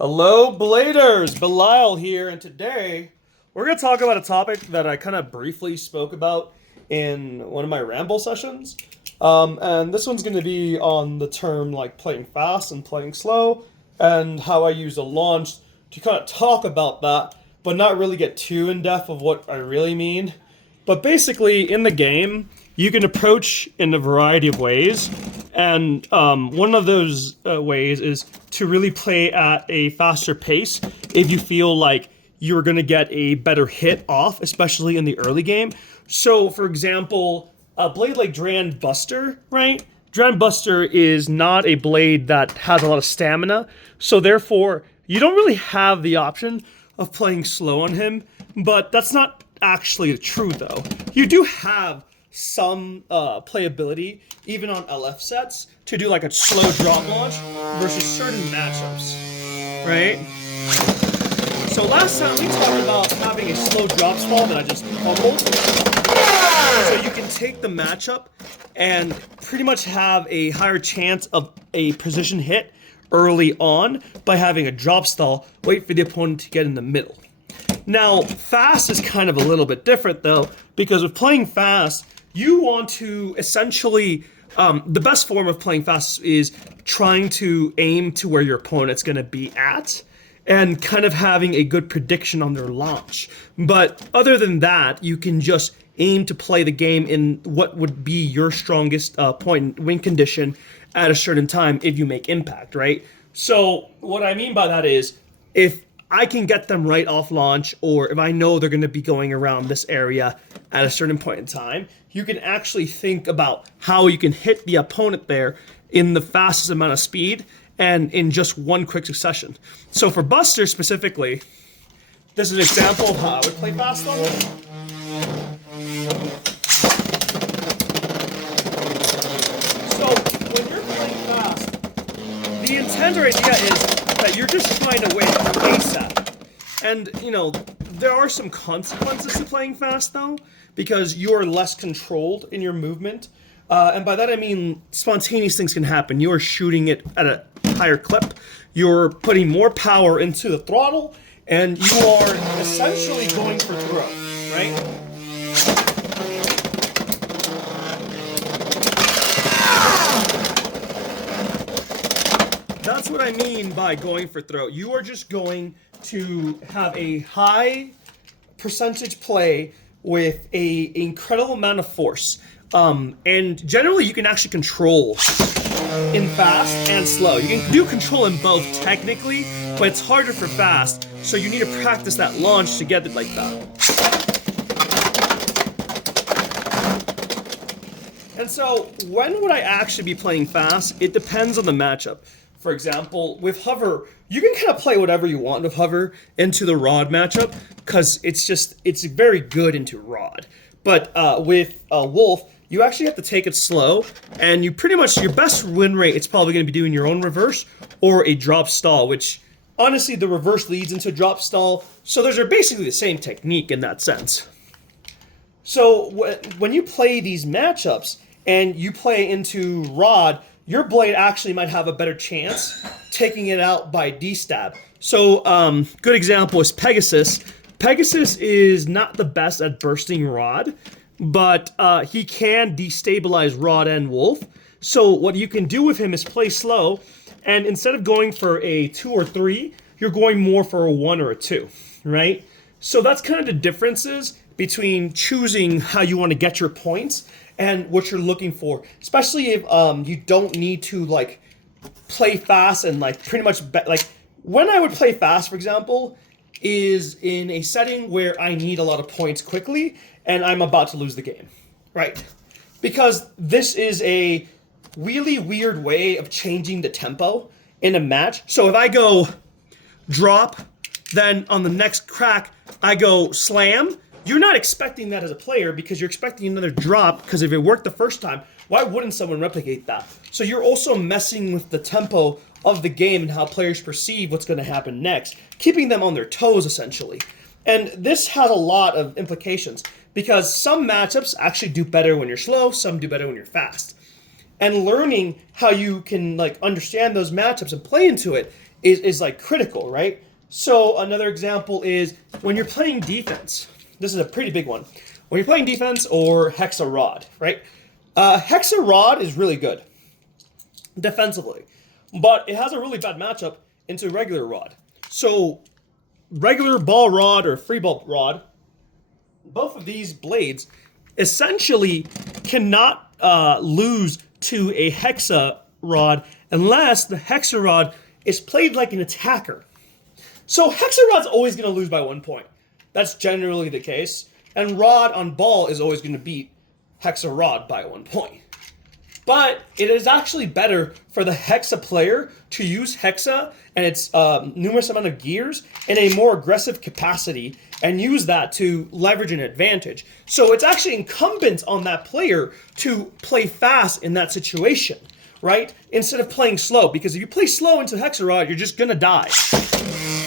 Hello, Bladers! Belial here, and today we're going to talk about a topic that I kind of briefly spoke about in one of my ramble sessions. And this one's going to be on the term like playing fast and playing slow, and how I use a launch to kind of talk about that, but not really get too in depth of what I really mean. But basically, in the game, you can approach in a variety of ways, and one of those ways is to really play at a faster pace if you feel like you're going to get a better hit off, especially in the early game. So, for example, a blade like Dran Buster, right? Dran Buster is not a blade that has a lot of stamina, so therefore, you don't really have the option of playing slow on him, but that's not actually true, though. You do have some playability, even on LF sets, to do like a slow drop launch versus certain matchups, right? So last time we talked about having a slow drop stall that I just pummeled. So you can take the matchup and pretty much have a higher chance of a precision hit early on by having a drop stall, wait for the opponent to get in the middle. Now, fast is kind of a little bit different though, because with playing fast, you want to essentially, the best form of playing fast is trying to aim to where your opponent's going to be at and kind of having a good prediction on their launch. But other than that, you can just aim to play the game in what would be your strongest point win condition at a certain time if you make impact, right? So what I mean by that is, if I can get them right off launch, or if I know they're going to be going around this area at a certain point in time, you can actually think about how you can hit the opponent there in the fastest amount of speed and in just one quick succession. So for Buster specifically, this is an example of how I would play fast on it. So when you're playing fast, the intent or idea is that you're just trying to win ASAP. And, you know, there are some consequences to playing fast, though, because you're less controlled in your movement. And by that I mean spontaneous things can happen. You're shooting it at a higher clip. You're putting more power into the throttle, and you are essentially going for throw, right? That's what I mean by going for throw. You are just going to have a high percentage play with a incredible amount of force. And generally you can actually control in fast and slow. You can do control in both technically, but it's harder for fast, so you need to practice that launch to get it like that. And so when would I actually be playing fast? It depends on the matchup. For example, with Hover, you can kind of play whatever you want with Hover into the Rod matchup, because it's very good into Rod. But with Wolf, you actually have to take it slow, and you pretty much, your best win rate, it's probably going to be doing your own reverse or a drop stall, which honestly the reverse leads into a drop stall, so those are basically the same technique in that sense. So when you play these matchups and you play into Rod, your blade actually might have a better chance taking it out by D-stab. So, good example is Pegasus. Pegasus is not the best at bursting Rod, but he can destabilize Rod and Wolf. So what you can do with him is play slow, and instead of going for a 2 or 3, you're going more for a 1 or a 2, right? So that's kind of the differences between choosing how you want to get your points and what you're looking for, especially if you don't need to like play fast and like pretty much like when I would play fast, for example, is in a setting where I need a lot of points quickly and I'm about to lose the game, right? Because this is a really weird way of changing the tempo in a match. So if I go drop, then on the next crack I go slam, you're not expecting that as a player because you're expecting another drop, because if it worked the first time, why wouldn't someone replicate that? So you're also messing with the tempo of the game and how players perceive what's going to happen next, keeping them on their toes essentially. And this has a lot of implications because some matchups actually do better when you're slow, some do better when you're fast. And learning how you can like understand those matchups and play into it is like critical, right? So another example is when you're playing defense. This is a pretty big one. When you're playing defense or Hexa Rod, right? Hexa Rod is really good defensively, but it has a really bad matchup into regular Rod. So regular ball rod or free ball rod, both of these blades essentially cannot lose to a Hexa Rod unless the Hexa Rod is played like an attacker. So Hexa Rod's always going to lose by 1 point. That's generally the case. And Rod on ball is always going to beat Hexa Rod by 1 point. But it is actually better for the Hexa player to use Hexa and its numerous amount of gears in a more aggressive capacity and use that to leverage an advantage. So it's actually incumbent on that player to play fast in that situation, right? Instead of playing slow, because if you play slow into Hexa Rod, you're just gonna die.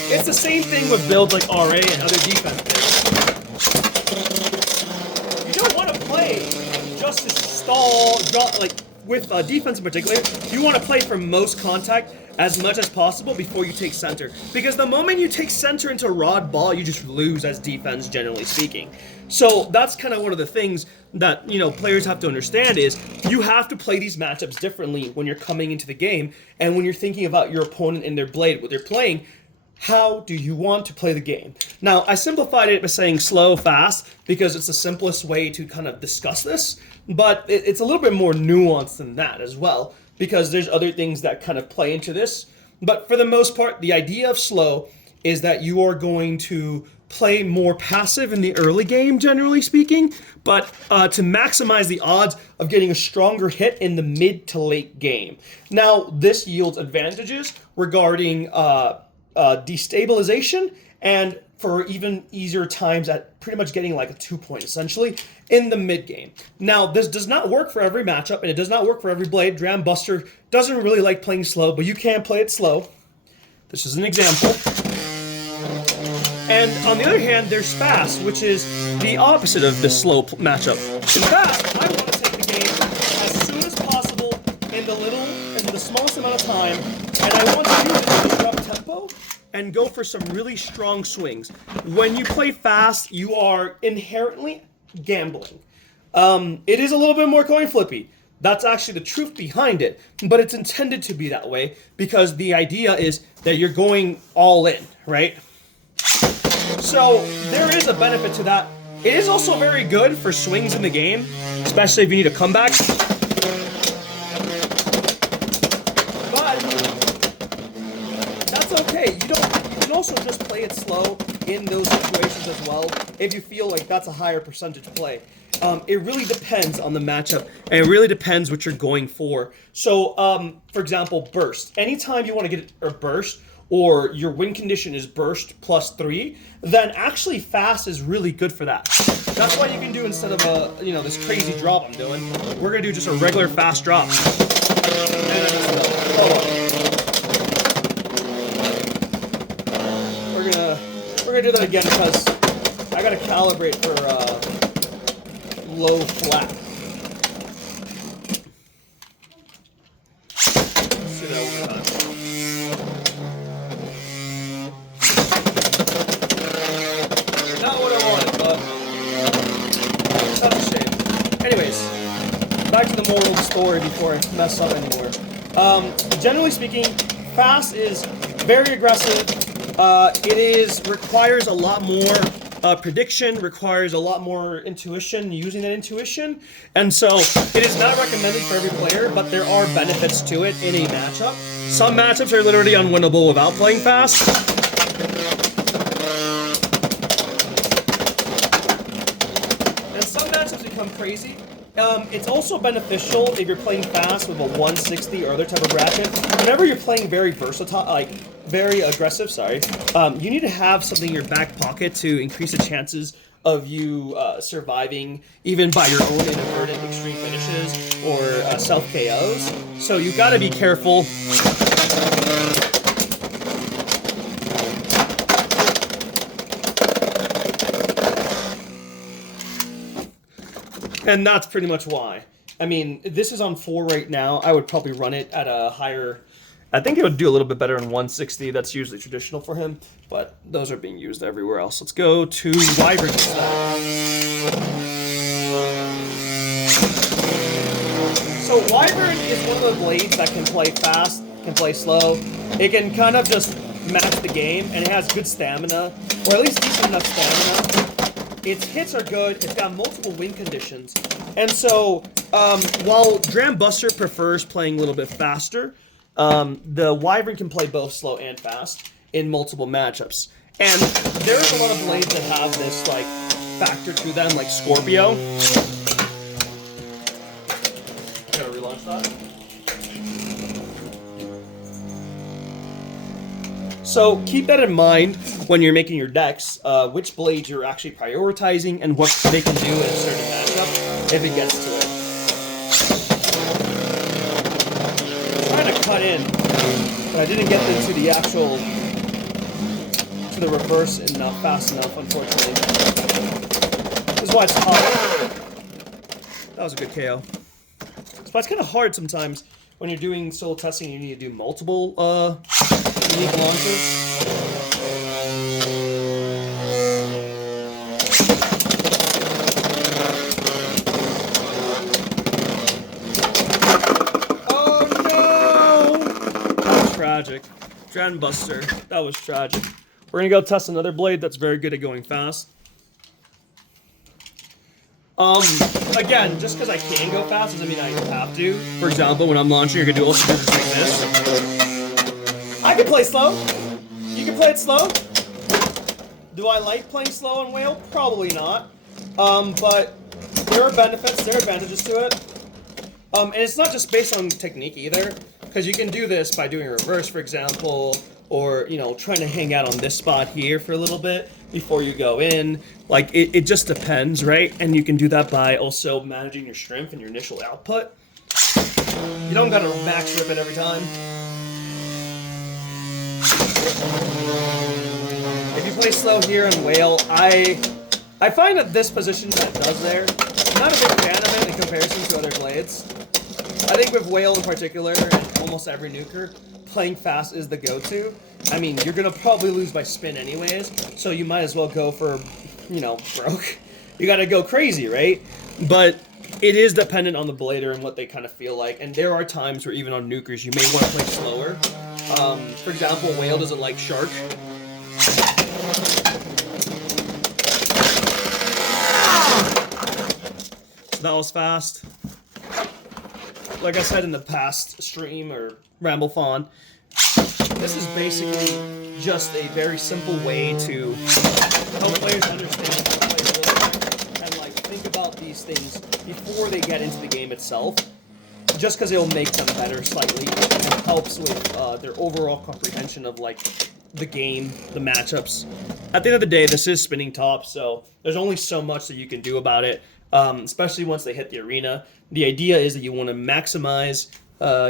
It's the same thing with builds like RA and other defense builds. You don't want to play just to stall, like with defense in particular. You want to play for most contact as much as possible before you take center. Because the moment you take center into Rod ball, you just lose as defense, generally speaking. So that's kind of one of the things that, you know, players have to understand is you have to play these matchups differently when you're coming into the game and when you're thinking about your opponent and their blade, what they're playing. How do you want to play the game? Now, I simplified it by saying slow, fast, because it's the simplest way to kind of discuss this, but it's a little bit more nuanced than that as well, because there's other things that kind of play into this. But for the most part, the idea of slow is that you are going to play more passive in the early game, generally speaking, but to maximize the odds of getting a stronger hit in the mid to late game. Now, this yields advantages regarding destabilization and for even easier times at pretty much getting like a 2 point essentially in the mid game. Now, this does not work for every matchup and it does not work for every blade. Dram Buster doesn't really like playing slow, but you can play it slow. This is an example. And on the other hand, there's fast, which is the opposite of the slow matchup. In fast, I want to take the game as soon as possible in the smallest amount of time, and I want to use it to disrupt tempo and go for some really strong swings. When you play fast, you are inherently gambling. It is a little bit more coin flippy. That's actually the truth behind it, but it's intended to be that way because the idea is that you're going all in, right? So there is a benefit to that. It is also very good for swings in the game, especially if you need a comeback. But that's okay. You can also just play it slow in those situations as well if you feel like that's a higher percentage play. It really depends on the matchup, and it really depends what you're going for. So, for example, burst. Anytime you want to get a burst, or your win condition is burst +3, then actually fast is really good for that. That's what you can do instead of this crazy drop I'm doing. We're gonna do just a regular fast drop. We're gonna do that again because I gotta calibrate for low flat. Let's do that one time. Not what I wanted, but tough shame. Anyways, back to the moral of the story before I mess up anymore. Generally speaking, fast is very aggressive. It requires a lot more prediction, requires a lot more intuition, using that intuition. And so it is not recommended for every player, but there are benefits to it in a matchup. Some matchups are literally unwinnable without playing fast. Crazy. It's also beneficial if you're playing fast with a 160 or other type of bracket. Whenever you're playing very versatile, like very aggressive, you need to have something in your back pocket to increase the chances of you surviving even by your own inadvertent extreme finishes or self KOs. So you got to be careful. And that's pretty much why. I mean, this is on 4 right now. I would probably run it at a higher I think it would do a little bit better in 160. That's usually traditional for him, but those are being used everywhere else. Let's go to Wyvern instead. So Wyvern is one of the blades that can play fast, can play slow. It can kind of just match the game, and it has good stamina, or at least decent enough stamina. Its hits are good. It's got multiple win conditions. And so, while Dram Buster prefers playing a little bit faster, the Wyvern can play both slow and fast in multiple matchups. And there's a lot of blades that have this, like, factor to them, like Scorpio. Gotta relaunch that. So keep that in mind when you're making your decks, which blades you're actually prioritizing and what they can do in a certain matchup if it gets to it. I'm trying to cut in, but I didn't get into the actual, to the reverse enough, fast enough, unfortunately. This is why it's hard. That was a good KO. But it's kind of hard sometimes when you're doing solo testing and you need to do multiple unique launches. Oh no! That was tragic. Dram Buster. That was tragic. We're gonna go test another blade that's very good at going fast. Again, just because I can go fast doesn't mean I have to. For example, when I'm launching, you're gonna do also just like this. I can play slow. You can play it slow. Do I like playing slow on Whale? Probably not. But there are benefits, there are advantages to it. And it's not just based on technique either, because you can do this by doing a reverse, for example, or, you know, trying to hang out on this spot here for a little bit before you go in. Like, it just depends, right? And you can do that by also managing your strength and your initial output. You don't gotta max rip it every time. If you play slow here in Whale, I find that this position that it does there, I'm not a big fan of it in comparison to other blades. I think with Whale in particular, and almost every nuker, playing fast is the go-to. I mean, you're gonna probably lose by spin anyways, so you might as well go for, you know, broke. You gotta go crazy, right? But it is dependent on the blader and what they kind of feel like, and there are times where even on nukers you may want to play slower. For example, Whale doesn't like Shark. That was fast. Like I said in the past stream or Ramble Fawn, this is basically just a very simple way to help players understand how to play Whale and like think about these things before they get into the game itself. Just because it'll make them better slightly and helps with their overall comprehension of like the game, the matchups. At the end of the day, this is spinning top, so there's only so much that you can do about it, especially once they hit the arena. The idea is that you want to maximize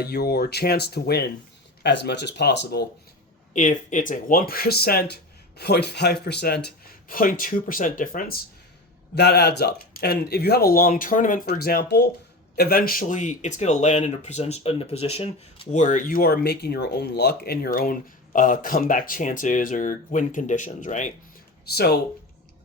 your chance to win as much as possible. If it's a 1%, 0.5%, 0.2% difference, that adds up. And if you have a long tournament, for example, eventually it's going to land in a position where you are making your own luck and your own comeback chances or win conditions, right? So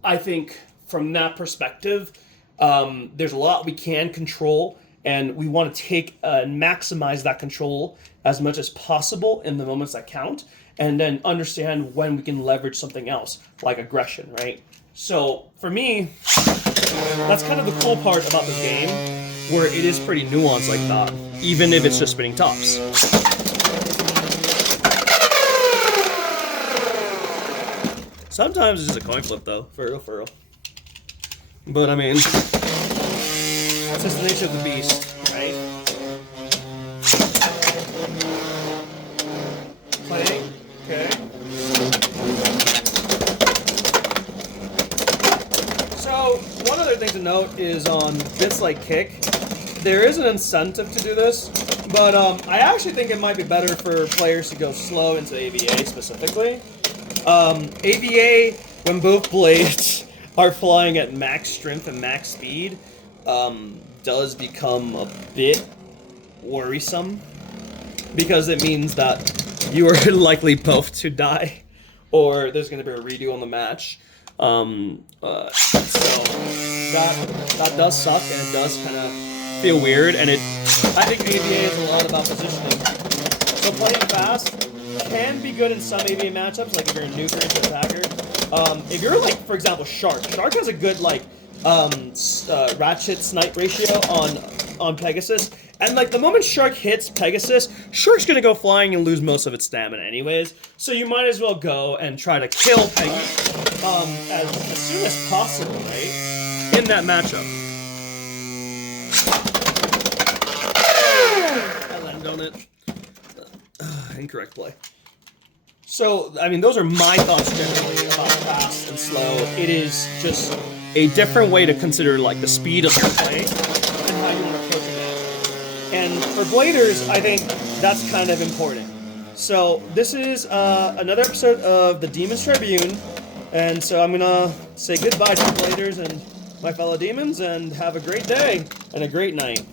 I think from that perspective, there's a lot we can control, and we want to take and maximize that control as much as possible in the moments that count, and then understand when we can leverage something else, like aggression, right? So for me, that's kind of the cool part about this game, where it is pretty nuanced like that, even if it's just spinning tops. Sometimes it's just a coin flip though, for real. But I mean, that's just the nature of the beast, right? Playing, okay. So, one other thing to note is on bits like kick, there is an incentive to do this, but I actually think it might be better for players to go slow into AVA specifically. AVA, when both blades are flying at max strength and max speed, does become a bit worrisome. because it means that you are likely both to die, or there's going to be a redo on the match. So that does suck, and it does kind of feel weird. And I think ABA is a lot about positioning. So playing fast can be good in some ABA matchups, like if you're a nuker into attacker. If you're like, for example, Shark has a good like ratchet snipe ratio on Pegasus, and like the moment Shark hits Pegasus, Shark's gonna go flying and lose most of its stamina anyways. So you might as well go and try to kill Peggy as soon as possible, right? In that matchup. I landed on it. Incorrect play. So, I mean, those are my thoughts generally about fast and slow. It is just a different way to consider, like, the speed of your play and how you want to approach a match. And for Bladers, I think that's kind of important. So, this is another episode of the Demon's Tribune. And so I'm going to say goodbye to Bladers and my fellow demons, and have a great day and a great night.